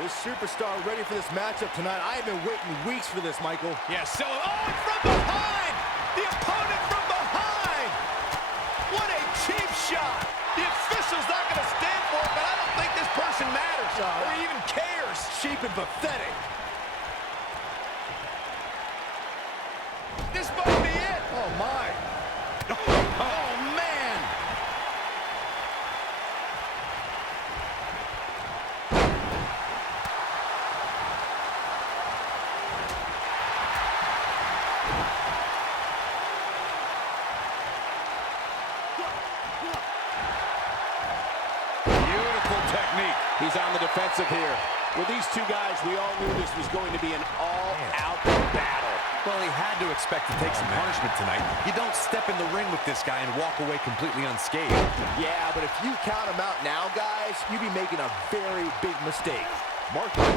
This superstar ready for this matchup tonight. I have been waiting weeks for this, Michael. Yeah, so, oh, and from behind! The opponent from behind! What a cheap shot! The official's not going to stand for it, but I don't think this person matters or even cares. Cheap and pathetic. This might be it. Oh, my. Oh, man. Beautiful technique. He's on the defensive here. With these two guys, we all knew this was going to be an all-out battle. Well, he had to expect to take some punishment tonight. You don't step in the ring with this guy and walk away completely unscathed. Yeah, but if you count him out now, guys, you'd be making a very big mistake. Mark the words.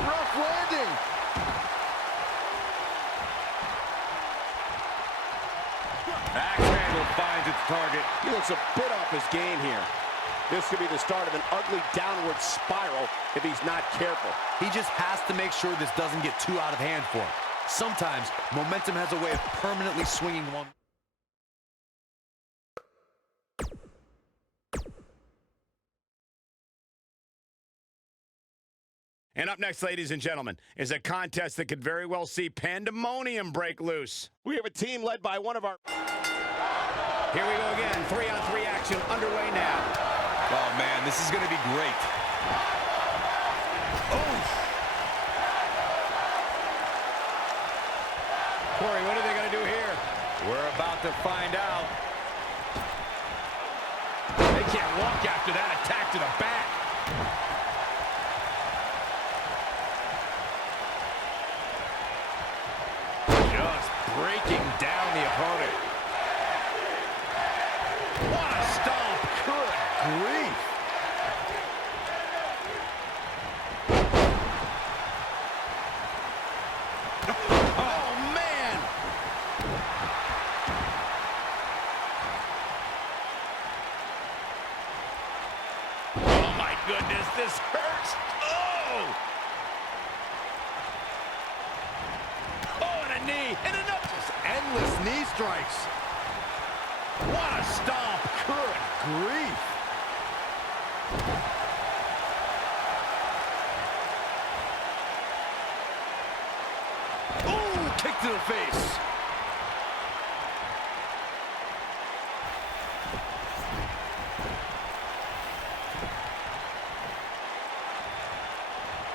Rough landing. Axe handle finds its target. He looks a bit off his game here. This could be the start of an ugly downward spiral if he's not careful. He just has to make sure this doesn't get too out of hand for him. Sometimes, momentum has a way of permanently swinging one. And up next, ladies and gentlemen, is a contest that could very well see pandemonium break loose. We have a team led by one of our... Here we go again. 3-on-3 action underway now. Oh, man, this is going to be great. Oh! Corey, what are they going to do here? We're about to find out. They can't walk after that attack to the back. Just breaking down the opponent. What a stomp. Good grief. Oh, man. Oh, my goodness. This hurts. Oh. Oh, and a knee. And another. Just endless knee strikes. What a stomp. Good grief. Ooh, kick to the face.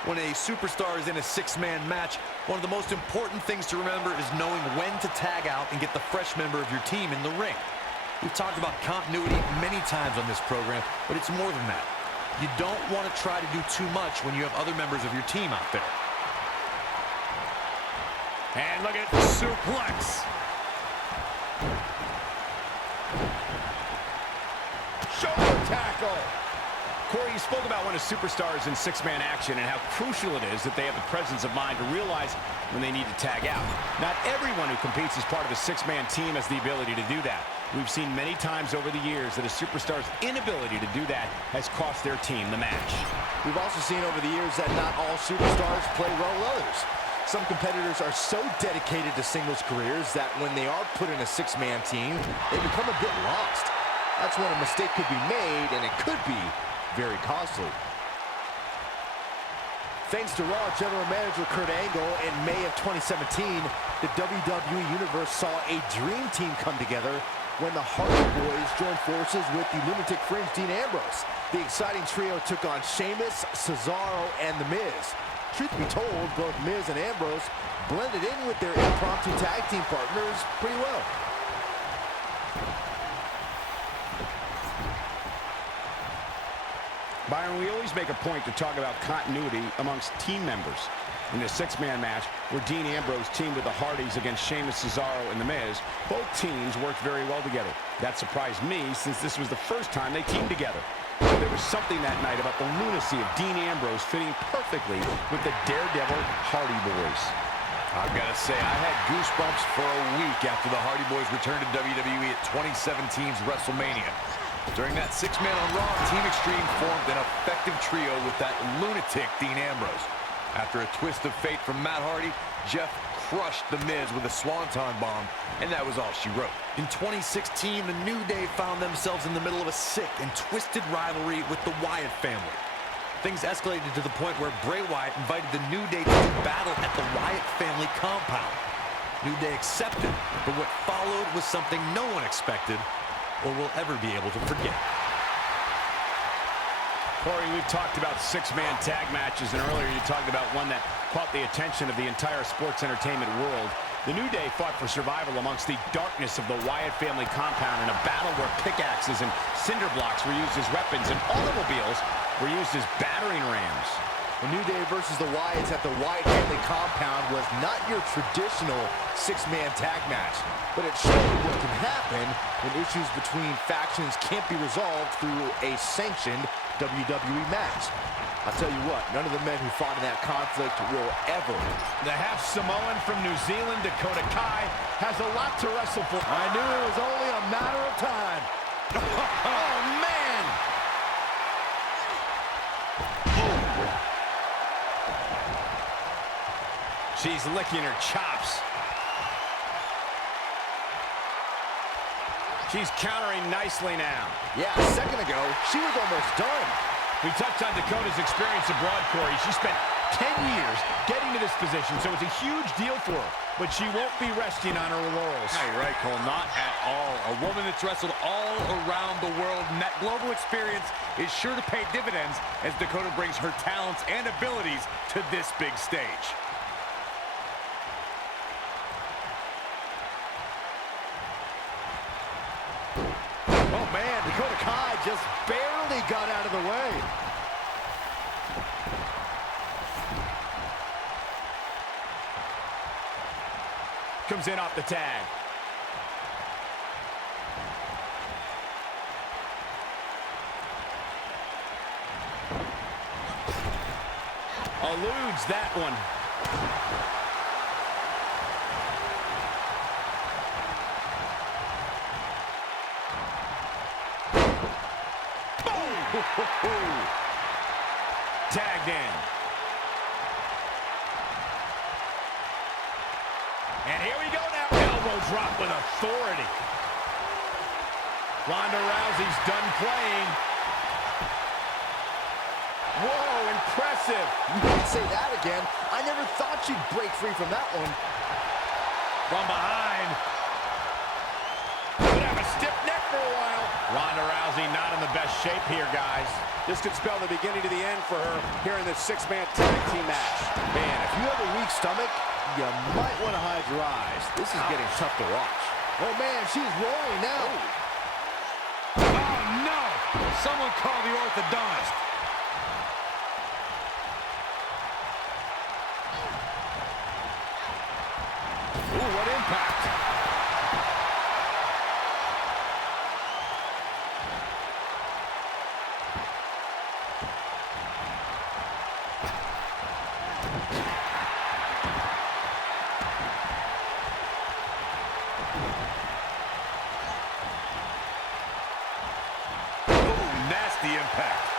When a superstar is in a six-man match, one of the most important things to remember is knowing when to tag out and get the fresh member of your team in the ring. We've talked about continuity many times on this program, but it's more than that. You don't want to try to do too much when you have other members of your team out there. And look at the suplex. Shoulder tackle. Corey, you spoke about when a superstar is in six-man action and how crucial it is that they have the presence of mind to realize when they need to tag out. Not everyone who competes as part of a six-man team has the ability to do that. We've seen many times over the years that a superstar's inability to do that has cost their team the match. We've also seen over the years that not all superstars play well with others. Some competitors are so dedicated to singles careers that when they are put in a six-man team, they become a bit lost. That's when a mistake could be made, and it could be very costly. Thanks to Raw General Manager Kurt Angle, in May of 2017, the WWE Universe saw a dream team come together when the Hardy Boys joined forces with the Lunatic Fringe Dean Ambrose. The exciting trio took on Sheamus, Cesaro, and The Miz. Truth be told, both Miz and Ambrose blended in with their impromptu tag team partners pretty well. Byron, we always make a point to talk about continuity amongst team members. In the six-man match, where Dean Ambrose teamed with the Hardys against Sheamus, Cesaro, and The Miz, both teams worked very well together. That surprised me, since this was the first time they teamed together. But there was something that night about the lunacy of Dean Ambrose fitting perfectly with the Daredevil Hardy Boys. I've got to say, I had goosebumps for a week after the Hardy Boys returned to WWE at 2017's WrestleMania. During that six-man on Raw, Team Extreme formed an effective trio with that lunatic Dean Ambrose. After a twist of fate from Matt Hardy, Jeff crushed The Miz with a swanton bomb, and that was all she wrote. In 2016, the New Day found themselves in the middle of a sick and twisted rivalry with the Wyatt family. Things escalated to the point where Bray Wyatt invited the New Day to do battle at the Wyatt family compound. New Day accepted, but what followed was something no one expected or will ever be able to forget. Corey, we've talked about six-man tag matches, and earlier you talked about one that caught the attention of the entire sports entertainment world. The New Day fought for survival amongst the darkness of the Wyatt family compound in a battle where pickaxes and cinder blocks were used as weapons and automobiles were used as battering rams. The New Day versus the Wyatts at the Wyatt family compound was not your traditional six-man tag match, but it showed what can happen when issues between factions can't be resolved through a sanctioned WWE match. I'll tell you what, none of the men who fought in that conflict will ever. The half-Samoan from New Zealand, Dakota Kai, has a lot to wrestle for. I knew it was only a matter of time. Oh, man! She's licking her chops. She's countering nicely now. Yeah, a second ago, she was almost done. We touched on Dakota's experience abroad, Corey. She spent 10 years getting to this position, so it's a huge deal for her. But she won't be resting on her laurels. Yeah, you're right, Cole. Not at all. A woman that's wrestled all around the world, and that global experience is sure to pay dividends as Dakota brings her talents and abilities to this big stage. Oh, man, Dakota Kai just barely got out of the way. Comes in off the tag. Eludes that one. Tagged in. And here we go now. Elbow drop with authority. Ronda Rousey's done playing. Whoa, impressive. You can't say that again. I never thought she'd break free from that one. From behind. Could have a stiff neck for a while. Ronda Rousey not in the best shape here, guys. This could spell the beginning to the end for her here in this six-man tag team match. Man, if you have a weak stomach, you might want to hide your eyes. This is getting tough to watch. Oh, man, she's rolling now. Oh, no! Someone call the orthodontist. Ooh, what impact. The impact.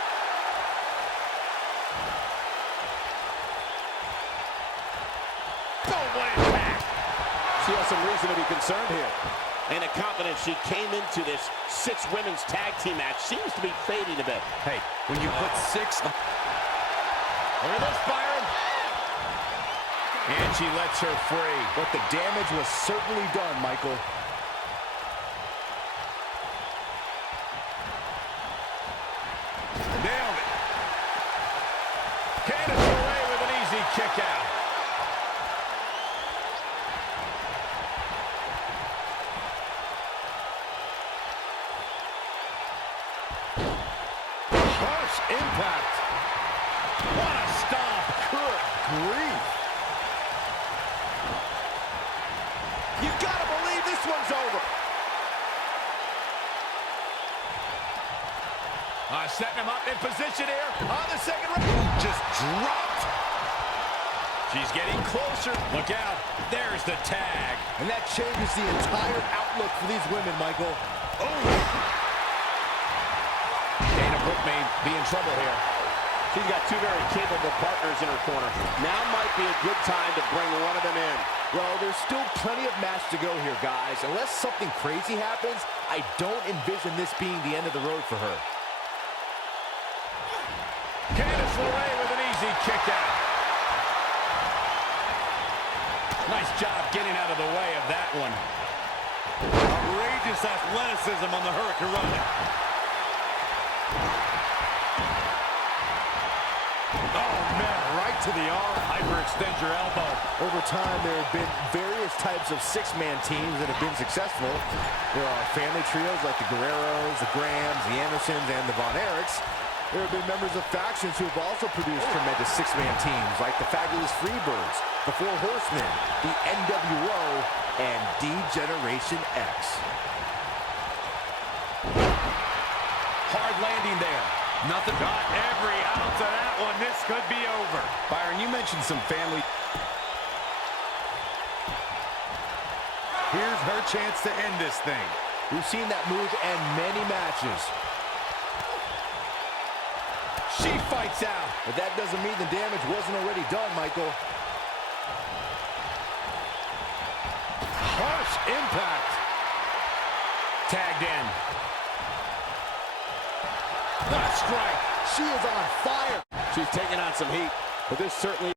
Oh, what impact. She has some reason to be concerned here. And the confidence she came into this six women's tag team match seems to be fading a bit. Hey, when you put six... Look at this, Byron. And she lets her free. But the damage was certainly done, Michael. Nailed it. Candice LeRae with an easy kick out. Harsh impact. What a stomp. Good grief. You gotta believe this one's over. Setting him up in position here on the second round. Just dropped. She's getting closer. Look out. There's the tag. And that changes the entire outlook for these women, Michael. Oh! Dana Brooke may be in trouble here. She's got two very capable partners in her corner. Now might be a good time to bring one of them in. Well, there's still plenty of match to go here, guys. Unless something crazy happens, I don't envision this being the end of the road for her. Candice LeRae with an easy kick out. Nice job getting out of the way of that one. Outrageous athleticism on the Hurricanrana. Oh, man, right to the arm. Hyperextend your elbow. Over time, there have been various types of six-man teams that have been successful. There are family trios like the Guerreros, the Grahams, the Andersons, and the Von Erichs. There have been members of factions who have also produced tremendous six-man teams like the Fabulous Freebirds, the Four Horsemen, the NWO, and D-Generation X. Hard landing there. Nothing. Got every ounce of that one. This could be over. Byron, you mentioned some family. Here's her chance to end this thing. We've seen that move in many matches. She fights out. But that doesn't mean the damage wasn't already done, Michael. Harsh impact. Tagged in. What a strike. She is on fire. She's taking on some heat, but this certainly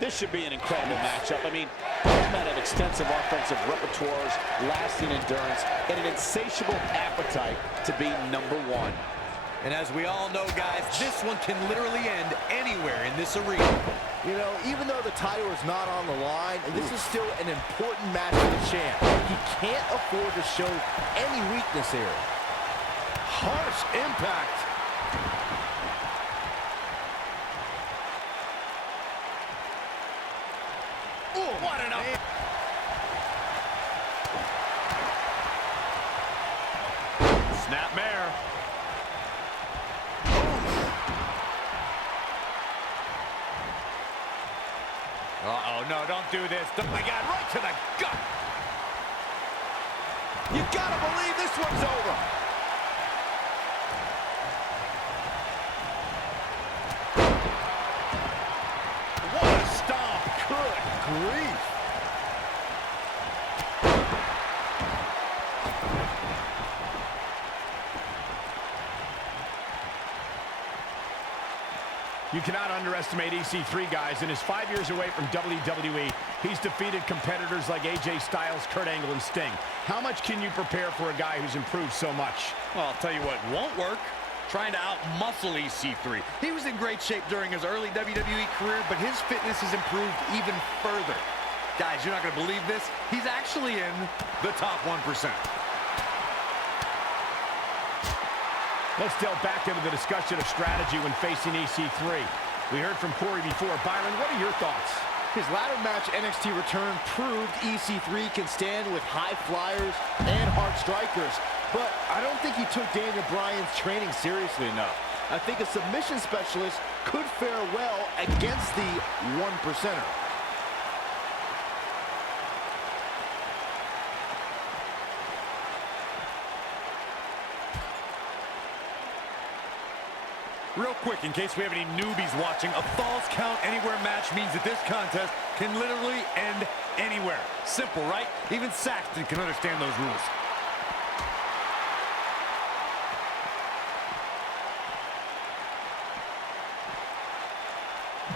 This should be an incredible matchup. I mean, both men have extensive offensive repertoires, lasting endurance, and an insatiable appetite to be number one. And as we all know, guys, this one can literally end anywhere in this arena. You know, even though the title is not on the line, this is still an important match for the champ. He can't afford to show any weakness here. Harsh impact. Ooh, what an up. Snapmare. Uh-oh, no, don't do this. Oh, my God, right to the gut. You gotta believe this one's over. What a stomp. Good grief. You cannot underestimate EC3, guys. In his 5 years away from WWE, he's defeated competitors like AJ Styles, Kurt Angle, and Sting. How much can you prepare for a guy who's improved so much? Well, I'll tell you what won't work. Trying to out-muscle EC3. He was in great shape during his early WWE career, but his fitness has improved even further. Guys, you're not going to believe this. He's actually in the top 1%. Let's delve back into the discussion of strategy when facing EC3. We heard from Corey before. Byron, what are your thoughts? His ladder match NXT return proved EC3 can stand with high flyers and hard strikers. But I don't think he took Daniel Bryan's training seriously enough. I think a submission specialist could fare well against the one-percenter. Real quick, in case we have any newbies watching, a Falls Count Anywhere match means that this contest can literally end anywhere. Simple, right? Even Saxton can understand those rules.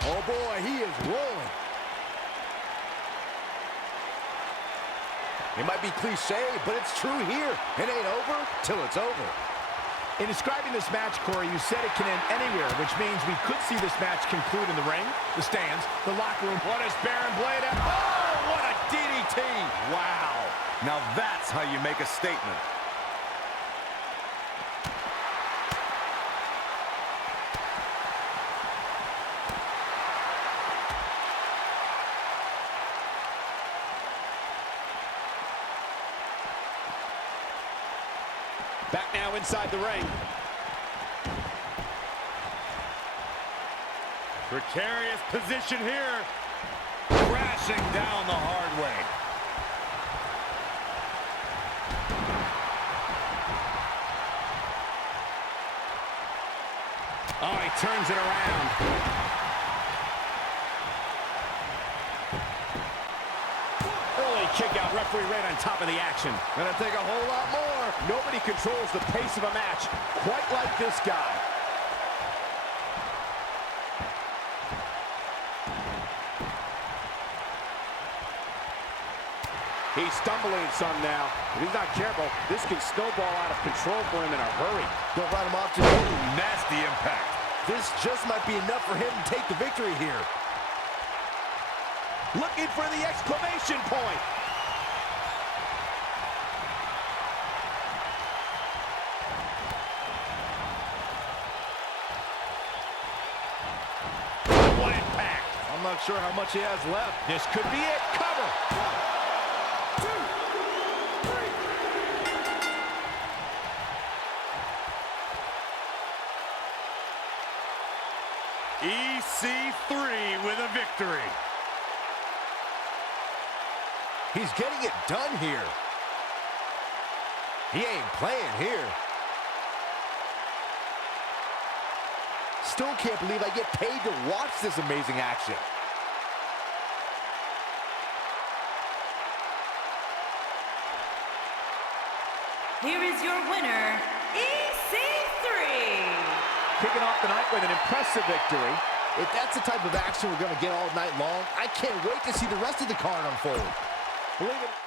Oh boy, he is rolling. It might be cliche, but it's true here. It ain't over till it's over. In describing this match, Corey, you said it can end anywhere, which means we could see this match conclude in the ring, the stands, the locker room. What is Baron Blade at? Oh, what a DDT! Wow. Now that's how you make a statement. Back now inside the ring. Precarious position here. Crashing down the hard way. Oh, he turns it around. Early kick out, referee right on top of the action. Gonna take a whole lot more. Nobody controls the pace of a match quite like this guy. He's stumbling some now. If he's not careful, this can snowball out of control for him in a hurry. Don't write him off to the Nasty impact. This just might be enough for him to take the victory here. Looking for the exclamation point. What impact. I'm not sure how much he has left. This could be it. Cover. 1, 2. EC3 with a victory. He's getting it done here. He ain't playing here. Still can't believe I get paid to watch this amazing action. Here is your winner, EC3. Kicking off the night with an impressive victory. If that's the type of action we're going to get all night long, I can't wait to see the rest of the card unfold. Believe it.